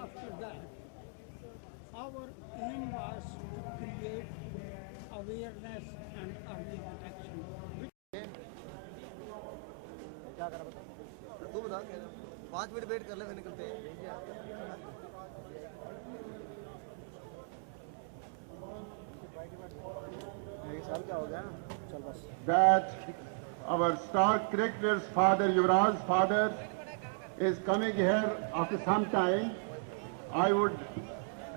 after that, our aim was to create awareness and early detection. क्या करा बता तू बता 5 मिनट वेट कर ले फिर निकलते हैं साल क्या हो गया चल बस that our star cricketer's father Yuvraj's father is coming here after some time. I would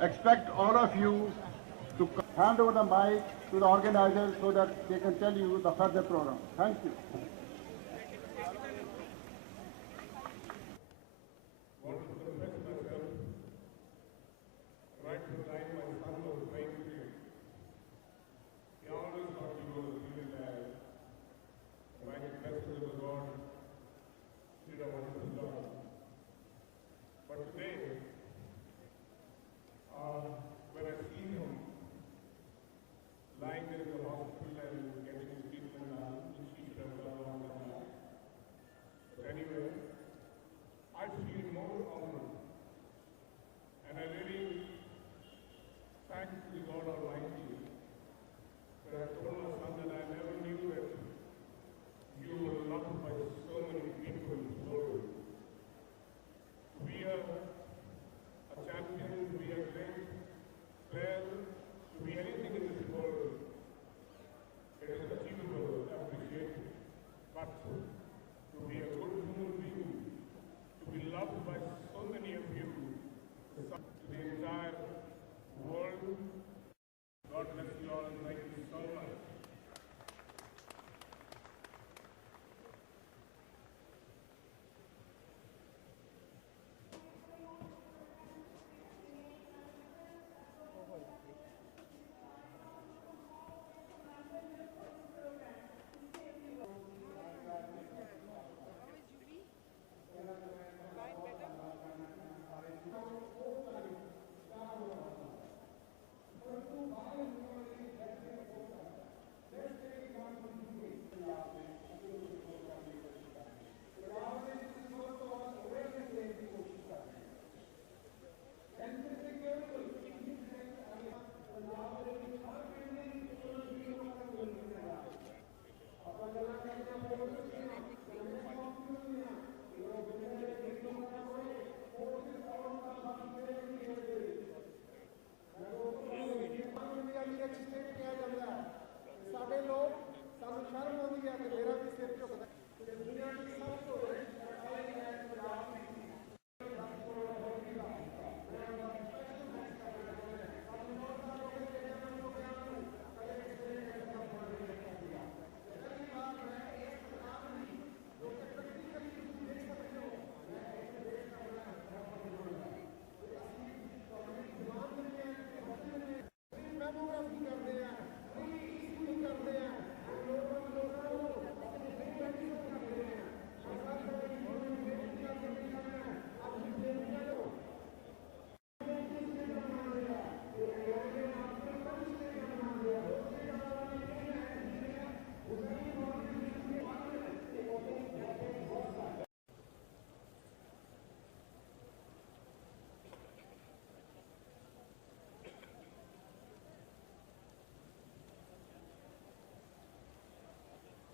expect all of you to hand over the mic to the organizers so that they can tell you the further program. Thank you.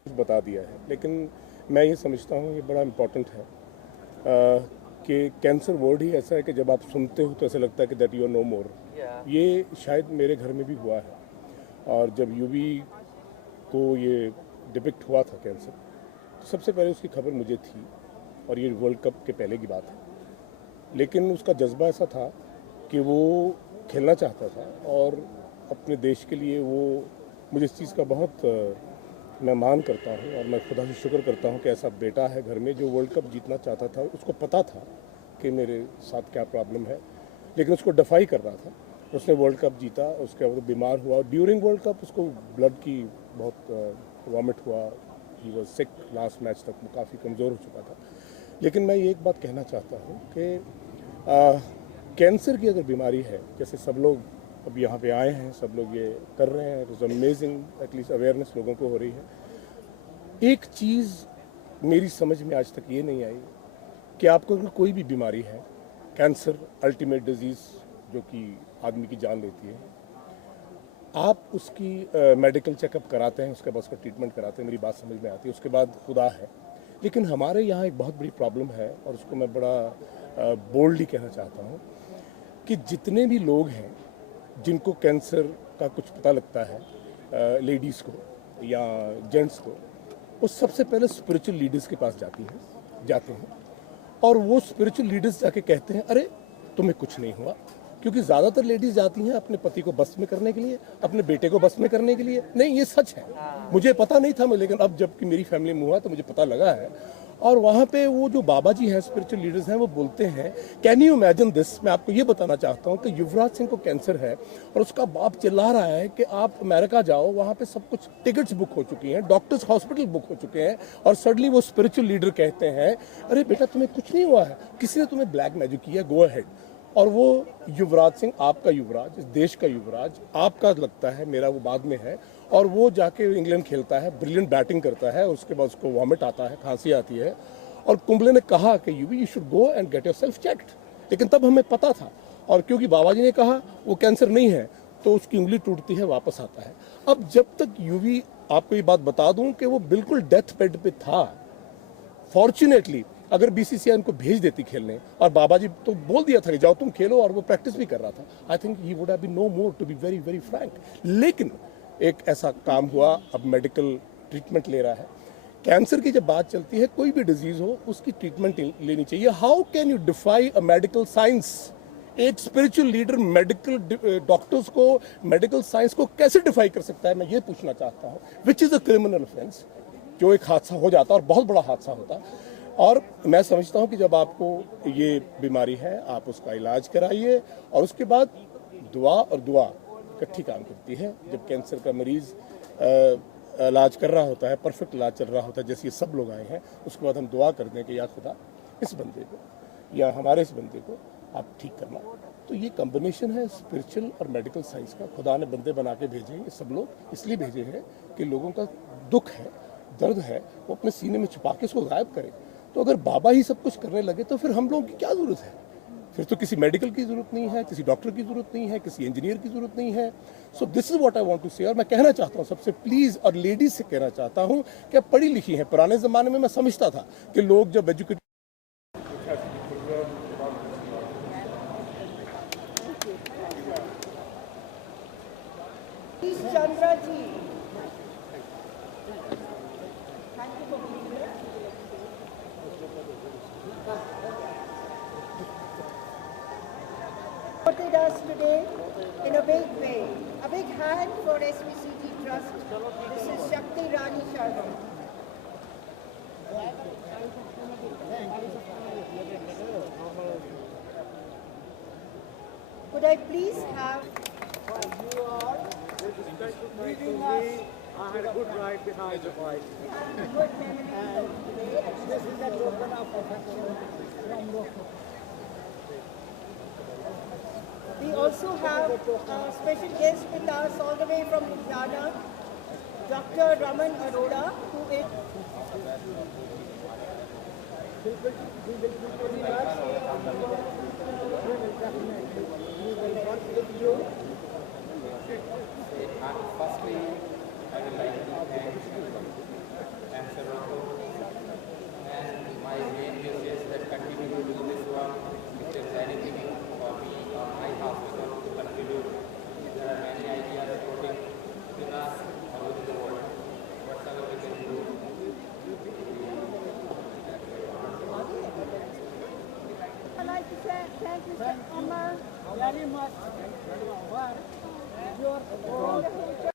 बता दिया है, लेकिन मैं ये समझता हूँ ये बड़ा इम्पोर्टेंट है कि कैंसर वर्ड ही ऐसा है कि जब आप सुनते हो तो ऐसा लगता है कि दैट यू आर नो मोर। ये शायद मेरे घर में भी हुआ है, और जब यूवी को ये डिपिक्ट हुआ था कैंसर, तो सबसे पहले उसकी खबर मुझे थी, और ये वर्ल्ड कप के पहले की बात है। लेकिन उसका जज्बा ऐसा था कि वो खेलना चाहता था, और अपने देश के लिए वो, मुझे इस चीज़ का बहुत मैं मान करता हूँ, और मैं खुदा से शुक्र करता हूँ कि ऐसा बेटा है घर में जो वर्ल्ड कप जीतना चाहता था। उसको पता था कि मेरे साथ क्या प्रॉब्लम है, लेकिन उसको डिफाई कर रहा था। उसने वर्ल्ड कप जीता, उसके बाद बीमार हुआ। ड्यूरिंग वर्ल्ड कप उसको ब्लड की बहुत वॉमिट हुआ, he was sick, last match तक वो काफ़ी कमज़ोर हो चुका था। लेकिन मैं ये एक बात कहना चाहता हूँ कि कैंसर की अगर बीमारी है, जैसे सब लोग अब यहाँ पे आए हैं, सब लोग ये कर रहे हैं, it is amazing, at least awareness लोगों को हो रही है। एक चीज़ मेरी समझ में आज तक ये नहीं आई कि आपको अगर कोई भी बीमारी है कैंसर अल्टीमेट डिजीज़ जो कि आदमी की जान लेती है, आप उसकी मेडिकल चेकअप कराते हैं, उसके बाद उसका ट्रीटमेंट कराते हैं, मेरी बात समझ में आती है, उसके बाद खुदा है। लेकिन हमारे यहाँ एक बहुत बड़ी प्रॉब्लम है और उसको मैं बड़ा बोल्डली कहना चाहता हूँ कि जितने भी लोग हैं जिनको कैंसर का कुछ पता लगता है, लेडीज़ को या जेंट्स को, वो सबसे पहले स्पिरिचुअल लीडर्स के पास जाते हैं और वो स्पिरिचुअल लीडर्स जाके कहते हैं अरे तुम्हें कुछ नहीं हुआ, क्योंकि ज़्यादातर लेडीज़ जाती हैं अपने पति को बस में करने के लिए, अपने बेटे को बस में करने के लिए। नहीं, ये सच है, मुझे पता नहीं था, मैं लेकिन अब जबकि मेरी फैमिली में हुआ तो मुझे पता लगा है। और वहाँ पे वो जो बाबा जी हैं, स्पिरिचुअल लीडर्स हैं, वो बोलते हैं, कैन यू इमेजिन दिस, मैं आपको ये बताना चाहता हूँ कि युवराज सिंह को कैंसर है और उसका बाप चिल्ला रहा है कि आप अमेरिका जाओ, वहाँ पे सब कुछ टिकट्स बुक हो चुकी हैं, डॉक्टर्स हॉस्पिटल बुक हो चुके हैं, और सडनली वो स्पिरिचुअल लीडर कहते हैं अरे बेटा तुम्हें कुछ नहीं हुआ है, किसी ने तुम्हें ब्लैक मैजिक किया, गो अहेड। और वो युवराज सिंह, आपका युवराज, इस देश का युवराज, आपका लगता है, मेरा वो बाद में है, और वो जाके इंग्लैंड खेलता है, ब्रिलियंट बैटिंग करता है, उसके बाद उसको वॉमिट आता है, खांसी आती है, और कुंबले ने कहा कि you should go and get yourself checked. लेकिन तब हमें पता था, और क्योंकि बाबा जी ने कहा वो कैंसर नहीं है, तो उसकी उंगली टूटती है, वापस आता है। अब जब तक यूवी, आपको ये बात बता दूं कि वो बिल्कुल डेथ बेड पे था, फॉर्चुनेटली अगर बीसीसीआई उनको भेज देती खेलने, और बाबा जी तो बोल दिया था कि जाओ तुम खेलो, और वो प्रैक्टिस भी कर रहा था, I think he would have been no more, to be very very frank. लेकिन एक ऐसा काम हुआ, अब मेडिकल ट्रीटमेंट ले रहा है। कैंसर की जब बात चलती है, कोई भी डिजीज हो, उसकी ट्रीटमेंट लेनी चाहिए। How can you defy a medical science? एक स्पिरिचुअल लीडर मेडिकल डॉक्टर्स को, मेडिकल साइंस को कैसे डिफाई कर सकता है, मैं ये पूछना चाहता हूँ। Which is a criminal offence, जो एक हादसा हो जाता है और बहुत बड़ा हादसा होता है। और मैं समझता हूँ कि जब आपको ये बीमारी है, आप उसका इलाज कराइए, और उसके बाद दुआ और दुआ इकट्ठी काम करती है। जब कैंसर का मरीज़ इलाज कर रहा होता है, परफेक्ट इलाज चल रहा होता है, जैसे ये सब लोग आए हैं, उसके बाद हम दुआ करते हैं कि या खुदा इस बंदे को या हमारे इस बंदे को आप ठीक करना। तो ये कॉम्बिनेशन है स्पिरिचुअल और मेडिकल साइंस का। खुदा ने बंदे बना के भेजे हैं, ये सब लोग इसलिए भेजे हैं कि लोगों का दुख है, दर्द है, वो अपने सीने में छुपा के उसको गायब करें। तो अगर बाबा ही सब कुछ करने लगे तो फिर हम लोगों की क्या ज़रूरत है? फिर तो किसी मेडिकल की ज़रूरत नहीं है, किसी डॉक्टर की ज़रूरत नहीं है, किसी इंजीनियर की ज़रूरत नहीं है। So this is what I want to say. और मैं कहना चाहता हूँ सबसे, प्लीज़, और लेडीज से कहना चाहता हूँ कि आप पढ़ी लिखी हैं। पुराने ज़माने में मैं समझता था कि लोग जब educated, Chandra ji, thank you for being here. Supported us today in a big way. A big hand for SVCG Trust. This is Shakti Rani Sharma. Could I please have You are leading us. I had a good ride behind the bike. good memory of today? This is a token of affection from Rocco. We also have a special guest with us all the way from Ludhiana, Dr. Raman Arora, who is Firstly, I would like to thank Cancer Rocco and my main wish is that continue to do this work. If there is anything for me or my hospital to contribute, there are many ideas floating within us or within the world. Whatever we can do. I'd like to say thank you, Mr. Amar. Very much for your